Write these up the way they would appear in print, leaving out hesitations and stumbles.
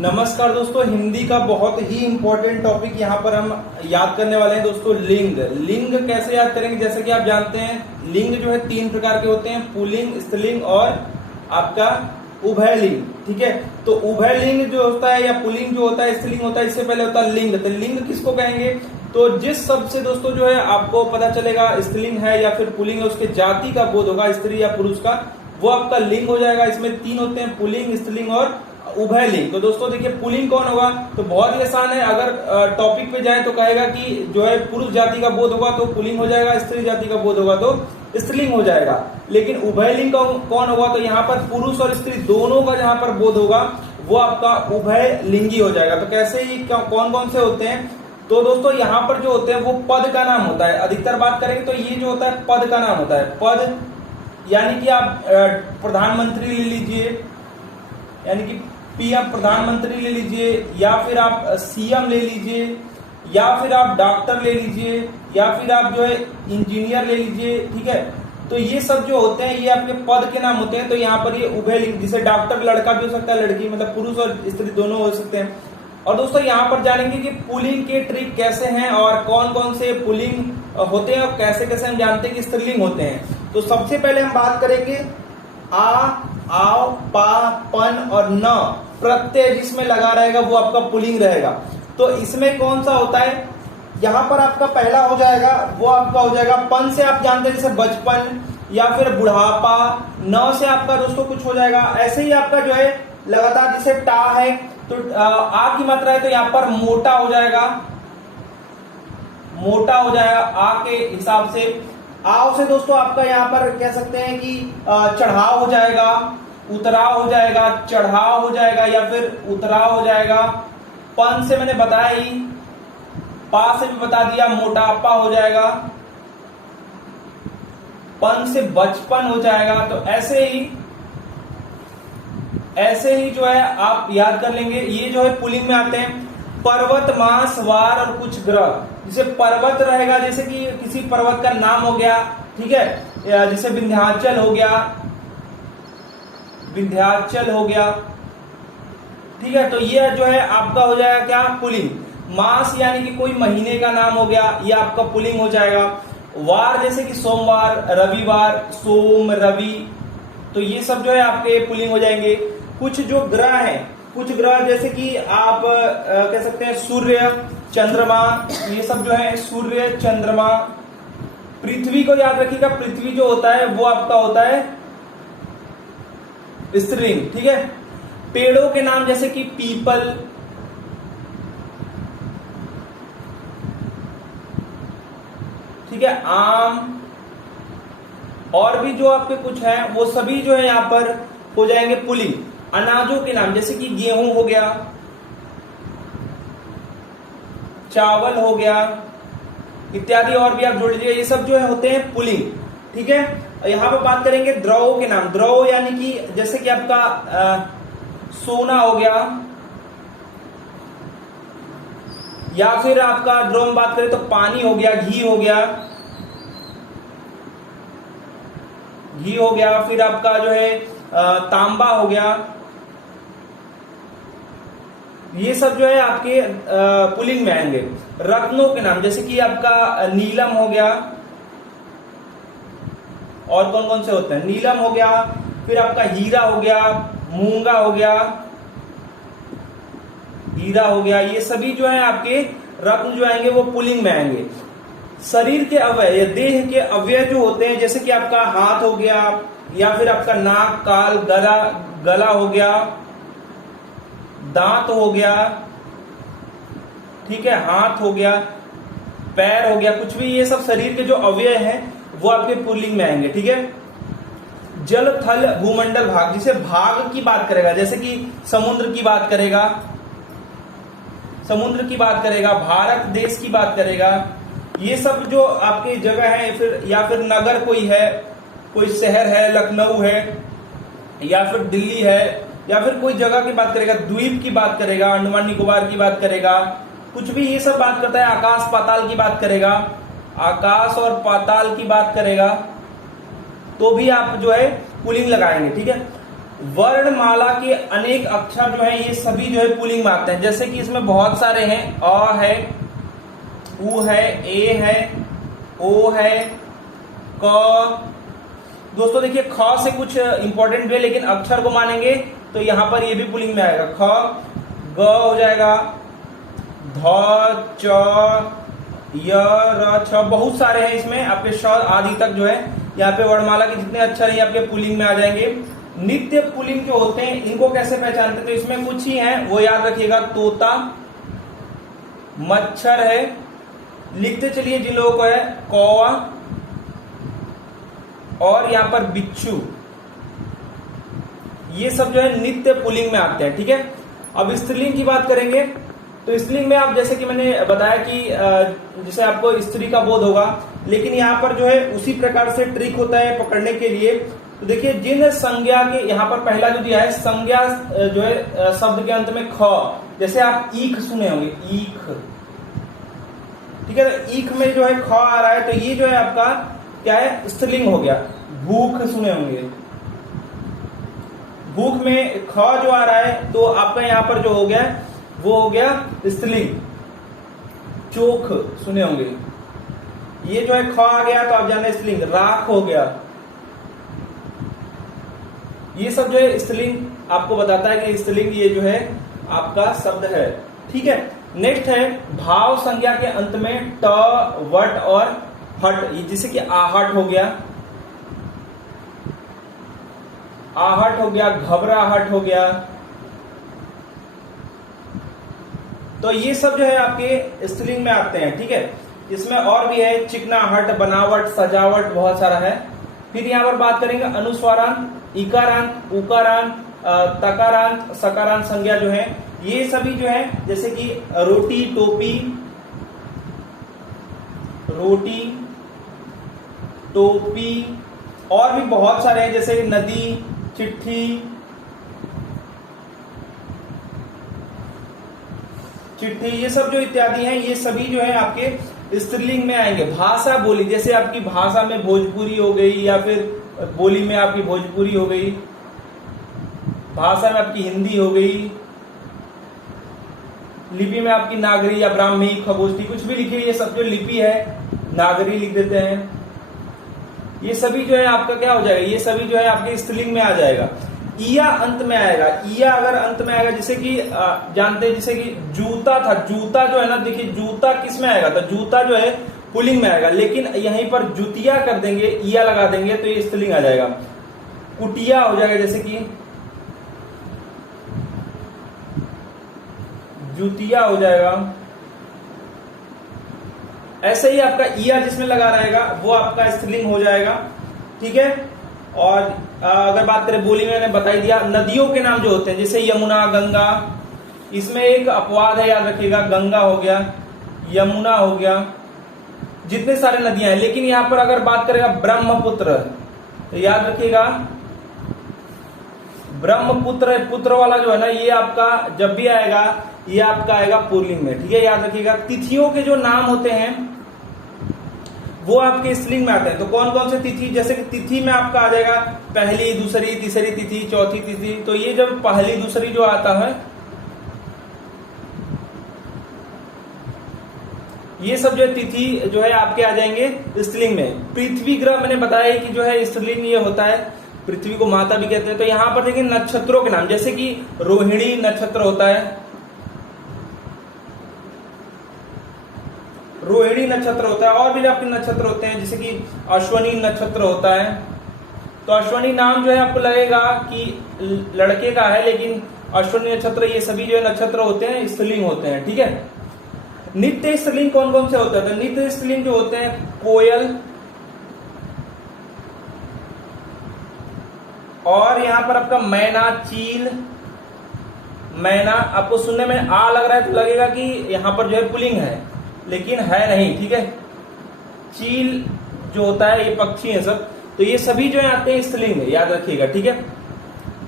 नमस्कार दोस्तों, हिंदी का बहुत ही इंपॉर्टेंट टॉपिक यहाँ पर हम याद करने वाले हैं दोस्तों। लिंग। लिंग कैसे याद करेंगे? जैसे कि आप जानते हैं लिंग जो है 3 प्रकार के होते हैं, पुल्लिंग, स्त्रीलिंग और आपका उभयलिंग। ठीक है, तो उभयलिंग जो होता है या पुल्लिंग जो होता है, स्त्रीलिंग होता है, इससे पहले होता है लिंग। तो लिंग किसको कहेंगे? तो जिस शब्द से दोस्तों जो है आपको पता चलेगा स्त्रीलिंग है या फिर पुल्लिंग है, उसके जाति का बोध होगा, स्त्री या पुरुष का, वो आपका लिंग हो जाएगा। इसमें 3 होते हैं, पुल्लिंग, स्त्रीलिंग और उभयलिंग। तो दोस्तों देखिए पुल्लिंग कौन होगा? तो बहुत ही आसान है। अगर टॉपिक पे जाए तो कहेगा कि जो है पुरुष जाति का बोध होगा तो पुल्लिंग हो जाएगा, स्त्री जाति का बोध होगा तो स्त्रीलिंग हो जाएगा। लेकिन उभयलिंग कौन होगा? तो यहाँ पर पुरुष और स्त्री दोनों का जहां पर बोध होगा वो आपका उभयलिंगी हो जाएगा। तो कैसे ही कौन कौन से होते हैं? तो दोस्तों यहाँ पर जो होते हैं वो पद का नाम होता है। अधिकतर बात करेंगे तो ये जो होता है पद का नाम होता है। पद यानी कि आप प्रधानमंत्री ले लीजिए, यानी कि पीएम प्रधानमंत्री ले लीजिए, या फिर आप सीएम ले लीजिए, या फिर आप डॉक्टर ले लीजिए, या फिर आप जो है इंजीनियर ले लीजिए। ठीक है, तो ये सब जो होते हैं ये आपके पद के नाम होते हैं। तो यहाँ पर ये उभयलिंग, जैसे डॉक्टर लड़का भी हो सकता है, लड़की, मतलब पुरुष और स्त्री दोनों हो सकते हैं। और दोस्तों यहाँ पर जानेंगे कि पुल्लिंग के ट्रिक कैसे हैं और कौन कौन से पुल्लिंग होते हैं और कैसे कैसे हम जानते हैं कि स्त्रीलिंग होते हैं। तो सबसे पहले हम बात करेंगे आ, आओ, पा, पन और न प्रत्यय जिसमें लगा रहेगा वो आपका पुल्लिंग रहेगा। तो इसमें कौन सा होता है? यहाँ पर आपका पहला हो जाएगा वो आपका हो जाएगा पन से आप जानते हैं, जैसे बचपन या फिर बुढ़ापा। न से आपका दोस्तों कुछ हो जाएगा। ऐसे ही आपका जो है लगातार, जैसे टा है तो आ की मात्रा है तो यहाँ पर मोटा हो जाएगा, मोटा हो जाएगा आ के हिसाब से। आओ से दोस्तों आपका यहाँ पर कह सकते हैं कि चढ़ाव हो जाएगा, उतराव हो जाएगा, चढ़ाव हो जाएगा या फिर उतराव हो जाएगा। पन से मैंने बताया ही, पा से भी बता दिया, मोटापा हो जाएगा। पन से बचपन हो जाएगा। तो ऐसे ही जो है आप याद कर लेंगे। ये जो है पुल्लिंग में आते हैं पर्वत, मास, वार और कुछ ग्रह। जैसे पर्वत रहेगा, जैसे कि किसी पर्वत का नाम हो गया, ठीक है, जैसे विंध्याचल हो गया, विंध्याचल हो गया। ठीक है, तो ये जो है आपका हो जाएगा क्या? पुल्लिंग। मास यानी कि कोई महीने का नाम हो गया, ये आपका पुल्लिंग हो जाएगा। वार जैसे कि सोमवार, रविवार, सोम, रवि, तो ये सब जो है आपके पुल्लिंग हो जाएंगे। कुछ जो ग्रह हैं, कुछ ग्रह जैसे कि आप कह सकते हैं सूर्य, चंद्रमा, ये सब जो है सूर्य, चंद्रमा। पृथ्वी को याद रखिएगा, पृथ्वी जो होता है वो आपका होता है स्त्रीलिंग। ठीक है, पेड़ों के नाम जैसे कि पीपल, ठीक है, आम, और भी जो आपके कुछ है वो सभी जो है यहां पर हो जाएंगे पुल्लिंग। अनाजों के नाम जैसे कि गेहूं हो गया, चावल हो गया, इत्यादि और भी आप जोड़ लीजिए, ये सब जो है होते हैं पुल्लिंग। ठीक है, यहां पर बात करेंगे द्रव के नाम। द्रव यानी कि जैसे कि आपका सोना हो गया, या फिर आपका द्रव में बात करें तो पानी हो गया, घी हो गया, घी हो गया, फिर आपका जो है तांबा हो गया। ये सब जो है आपके पुल्लिंग में आएंगे। रत्नों के नाम जैसे कि आपका नीलम हो गया, और कौन कौन से होते हैं? नीलम हो गया, फिर आपका हीरा हो गया, मूंगा हो गया, हीरा हो गया। ये सभी जो है आपके रत्न जो आएंगे वो पुल्लिंग में आएंगे। शरीर के अवयव, देह के अवयव जो होते हैं, जैसे कि आपका हाथ हो गया, या फिर आपका नाक, काल, गला हो गया, दांत हो गया, ठीक है, हाथ हो गया, पैर हो गया, कुछ भी ये सब शरीर के जो अवयव हैं वो आपके पुल्लिंग में आएंगे। ठीक है, जल, थल, भूमंडल, भाग, जिसे भाग की बात करेगा, जैसे कि समुद्र की बात करेगा, समुद्र की बात करेगा, भारत देश की बात करेगा। ये सब जो आपकी जगह है, फिर या फिर नगर कोई है, कोई शहर है, लखनऊ है, या फिर दिल्ली है, या फिर कोई जगह की बात करेगा, द्वीप की बात करेगा, अंडमान निकोबार की बात करेगा, कुछ भी ये सब बात करता है। आकाश पाताल की बात करेगा, आकाश और पाताल की बात करेगा, तो भी आप जो है पुल्लिंग लगाएंगे। ठीक है, वर्णमाला के अनेक अक्षर जो है ये सभी जो है पुलिंग में आते हैं। जैसे कि इसमें बहुत सारे हैं, अ है, उ है, ए है, ओ है, क। दोस्तों देखिए ख से कुछ इंपॉर्टेंट भी है, लेकिन अक्षर को मानेंगे तो यहां पर ये भी पुलिंग में आएगा। ख, ग हो जाएगा, ध, च, य, र, छ, बहुत सारे हैं इसमें आपके श आदि तक जो है यहाँ पे वर्णमाला के जितने अक्षर हैं आपके पुलिंग में आ जाएंगे। नित्य पुलिंग जो होते हैं इनको कैसे पहचानते हैं, तो इसमें कुछ ही हैं, वो याद रखिएगा। तोता, मच्छर है, लिखते चलिए जिन लोगों को है, कौवा और यहाँ पर बिच्छू, ये सब जो है नित्य पुलिंग में आते हैं। ठीक है, अब स्त्रीलिंग की बात करेंगे तो स्त्रीलिंग में आप जैसे कि मैंने बताया कि जैसे आपको स्त्री का बोध होगा, लेकिन यहाँ पर जो है उसी प्रकार से ट्रिक होता है पकड़ने के लिए। तो देखिए जिन संज्ञा के यहाँ पर पहला जो दिया है संज्ञा जो है शब्द के अंत में ख, जैसे आप ईख सुने होंगे, ईख, ठीक है, तो ईख में जो है ख आ रहा है तो ये जो है आपका क्या है, स्त्रीलिंग हो गया। भूख सुने होंगे, भूख में ख जो आ रहा है तो आपका यहाँ पर जो हो गया वो हो गया स्त्रीलिंग। चोख सुने होंगे, ये जो है ख आ गया तो आप जाने स्त्रीलिंग। राख हो गया, ये सब जो है स्त्रीलिंग आपको बताता है कि स्त्रीलिंग ये जो है आपका शब्द है। ठीक है, नेक्स्ट है भाव संज्ञा के अंत में ट, वट और हट, जैसे कि आहट हो गया, आहट हो गया, घबराहट हो गया। तो ये सब जो है आपके स्त्रीलिंग में आते हैं। ठीक है, इसमें और भी है चिकनाहट, बनावट, सजावट, बहुत सारा है। फिर यहां पर बात करेंगे अनुस्वारांत, इकारांत, उकारांत, तकारांत, सकारांत संज्ञा जो है ये सभी जो है जैसे कि रोटी, टोपी, रोटी, टोपी, और भी बहुत सारे हैं जैसे नदी, चिट्ठी, चिट्ठी, ये सब जो इत्यादि हैं ये सभी जो है आपके स्त्रीलिंग में आएंगे। भाषा बोली, जैसे आपकी भाषा में भोजपुरी हो गई या फिर बोली में आपकी भोजपुरी हो गई, भाषा में आपकी हिंदी हो गई, लिपि में आपकी नागरी या ब्राह्मी, खगोष्ठी, कुछ भी लिखिए, ये सब जो लिपि है नागरी लिख देते हैं। ये सभी जो है आपका क्या हो जाएगा, ये सभी जो है आपके स्त्रीलिंग में आ जाएगा। ईया अंत में आएगा, ईया अगर अंत में आएगा, जैसे कि जानते हैं जैसे कि जूता था, जूता जो है ना, देखिए जूता किस में आएगा, तो जूता जो है पुल्लिंग में आएगा, लेकिन यहीं पर जुतिया कर देंगे, ईया लगा देंगे तो ये स्त्रीलिंग आ जाएगा। कुटिया हो जाएगा, जैसे कि जुतिया हो जाएगा। ऐसे ही आपका ईया जिसमें लगा रहेगा वो आपका स्त्रीलिंग हो जाएगा। ठीक है, और अगर बात करें बोली में मैंने बता ही दिया। नदियों के नाम जो होते हैं जैसे यमुना, गंगा, इसमें एक अपवाद है याद रखिएगा, गंगा हो गया, यमुना हो गया, जितने सारे नदियां हैं। लेकिन यहां पर अगर बात करेगा ब्रह्मपुत्र तो याद रखिएगा ब्रह्मपुत्र, पुत्र वाला जो है ना ये आपका जब भी आएगा ये आपका आएगा पुल्लिंग में। ठीक है, याद रखिएगा। तिथियों के जो नाम होते हैं वो आपके स्त्रीलिंग में आते हैं। तो कौन कौन से तिथि, जैसे कि तिथि में आपका आ जाएगा पहली, दूसरी, तीसरी तिथि, चौथी तिथि। तो ये जब पहली, दूसरी जो आता है ये सब जो तिथि जो है आपके आ जाएंगे स्त्रीलिंग में। पृथ्वी ग्रह मैंने बताया कि जो है स्त्रीलिंग ये होता है, पृथ्वी को माता भी कहते हैं। तो यहां पर देखिए नक्षत्रों के नाम, जैसे कि रोहिणी नक्षत्र होता है, रोहिणी नक्षत्र होता है, और भी आपके नक्षत्र होते हैं जैसे कि अश्वनी नक्षत्र होता है। तो अश्वनी नाम जो है आपको लगेगा कि लड़के का है, लेकिन अश्वनी नक्षत्र ये सभी जो है नक्षत्र होते हैं स्त्रीलिंग होते हैं। ठीक है, नित्य स्त्रीलिंग कौन कौन से होते हैं, तो नित्य स्त्रीलिंग जो होते हैं कोयल, और यहां पर आपका मैना, चील, मैना। आपको सुनने में आ लग रहा है तो लगेगा कि यहां पर जो है पुल्लिंग है, लेकिन है नहीं। ठीक है, चील जो होता है ये पक्षी है सब, तो ये सभी जो है आते हैं स्त्रीलिंग में, याद रखिएगा। ठीक है,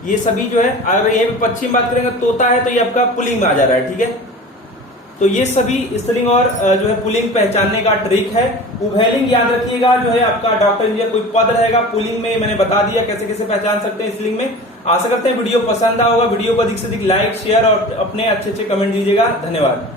ये सभी जो है, अगर ये पक्षी में बात करेंगे तोता है तो ये आपका पुल्लिंग में आ जा रहा है। ठीक है, तो ये सभी स्त्रीलिंग और जो है पुल्लिंग पहचानने का ट्रिक है। उभयलिंग याद रखिएगा जो है आपका डॉक्टर इंजीनियर कोई पद रहेगा पुल्लिंग में, मैंने बता दिया कैसे कैसे पहचान सकते हैं स्त्रीलिंग में। आशा करते हैं वीडियो पसंद आया होगा। वीडियो को अधिक से अधिक लाइक शेयर और अपने अच्छे अच्छे कमेंट दीजिएगा। धन्यवाद।